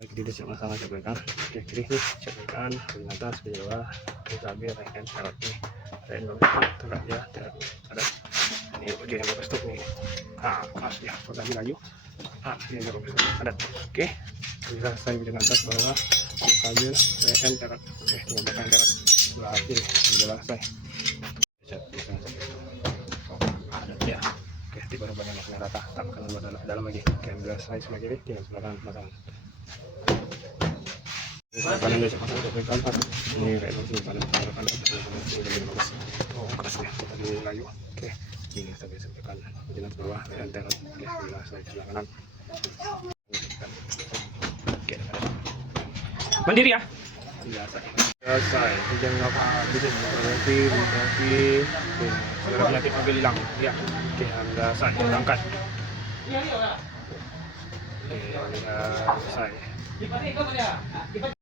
Lagi di sama-sama perbaikan. Oke, kiri nih perbaikan, di atas, di bawah, di tabir, right terot nih. Right tegak ya, ada. Ini ujian yang bagus tuh nih. Keras ya, lagi laju. Ini juga bagus. Padat. Oke. Bisa selesai di atas, bawah, di tabir, right terot. Oke, tinggal belakang terot. Sebelah kiri sudah selesai. Bisa padat ya. Oke, di baru badan kena rata, tambahkan dalam lagi. Oke, sudah selesai sebelah kiri, tinggal sebelah kanan pasang. Kanan dia pasang ke kanan. Ini kayak begini kanan ini bagus. Oh, kerasnya tadi layu. Oke, ini sampai kanan. Jelas bawah dan terus. Oke, sudah selesai sebelah kanan. Oke. Mandiri ya. Selesai. Jangan apa bikin berarti segala penyakit mobil hilang. Ya. Oke, Anda saat berangkat. Oke, selesai.